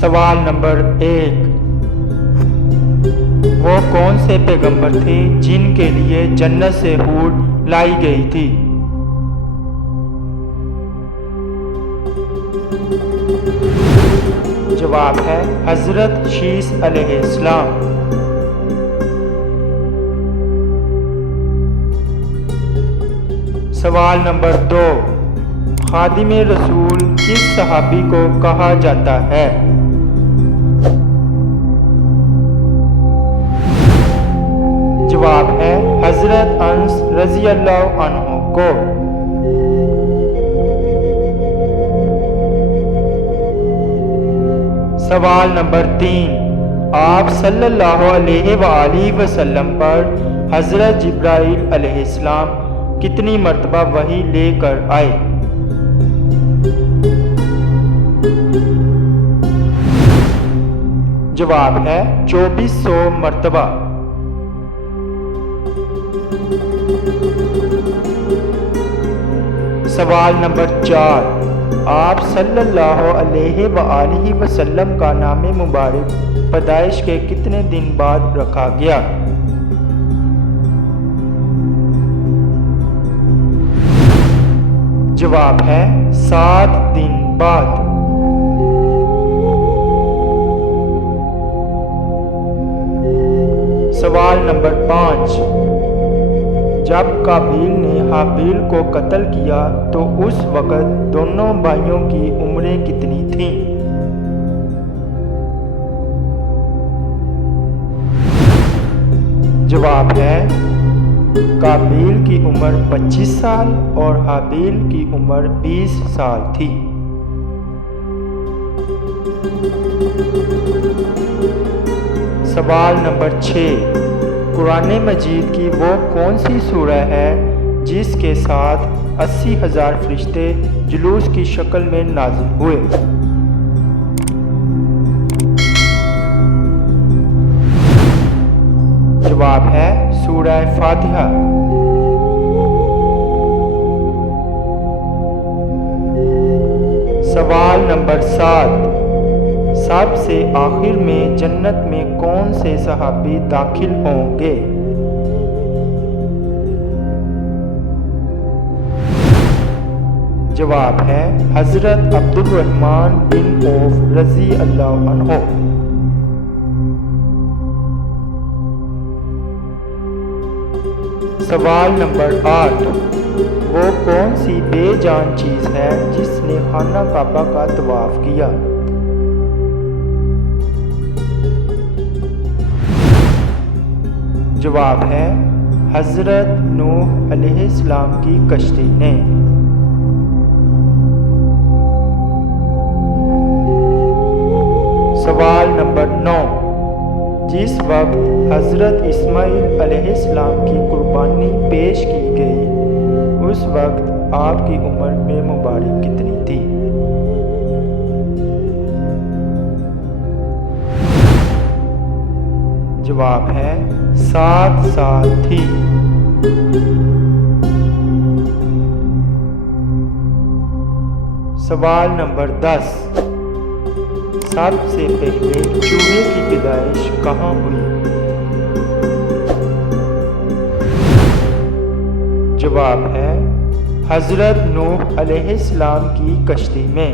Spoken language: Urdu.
سوال نمبر 1، وہ کون سے پیغمبر تھے جن کے لیے جنت سے حور لائی گئی تھی؟ جواب ہے حضرت شیس علیہ السلام۔ سوال نمبر 2، خادم رسول کس صحابی کو کہا جاتا ہے؟ جواب ہے حضرت انس رضی اللہ عنہ کو۔ سوال نمبر 3، آپ صلی اللہ علیہ وآلہ وسلم پر حضرت جبرائیل علیہ السلام کتنی مرتبہ وحی لے کر آئے؟ جواب ہے 2400 مرتبہ۔ سوال نمبر 4، آپ صلی اللہ علیہ وآلہ وسلم کا نام مبارک پیدائش کے کتنے دن بعد رکھا گیا؟ جواب ہے 7 دن بعد۔ سوال نمبر 5، جب قابیل نے حابیل کو قتل کیا تو اس وقت دونوں بھائیوں کی عمریں کتنی تھیں؟ جواب ہے قابیل کی عمر 25 سال اور حابیل کی عمر 20 سال تھی۔ سوال نمبر 6، قرآن مجید کی وہ کون سی سورہ ہے جس کے ساتھ 80,000 فرشتے جلوس کی شکل میں نازل ہوئے؟ جواب ہے سورہ فاتحہ۔ سوال نمبر 7، سب سے آخر میں جنت میں کون سے صحابی داخل ہوں گے؟ جواب ہے حضرت عبد الرحمن بن عوف رضی اللہ عنہ۔ سوال نمبر 8، وہ کون سی بے جان چیز ہے جس نے خانہ کعبہ کا طواف کیا؟ جواب ہے حضرت نوح علیہ السلام کی کشتی نے۔ سوال نمبر 9، جس وقت حضرت اسماعیل علیہ السلام کی قربانی پیش کی گئی اس وقت آپ کی عمر میں مبارک کتنی تھی؟ جواب ہے 7 سال تھی۔ سوال نمبر 10، سب سے پہلے چوہے کی پیدائش کہاں ہوئی؟ جواب ہے حضرت نوح علیہ السلام کی کشتی میں۔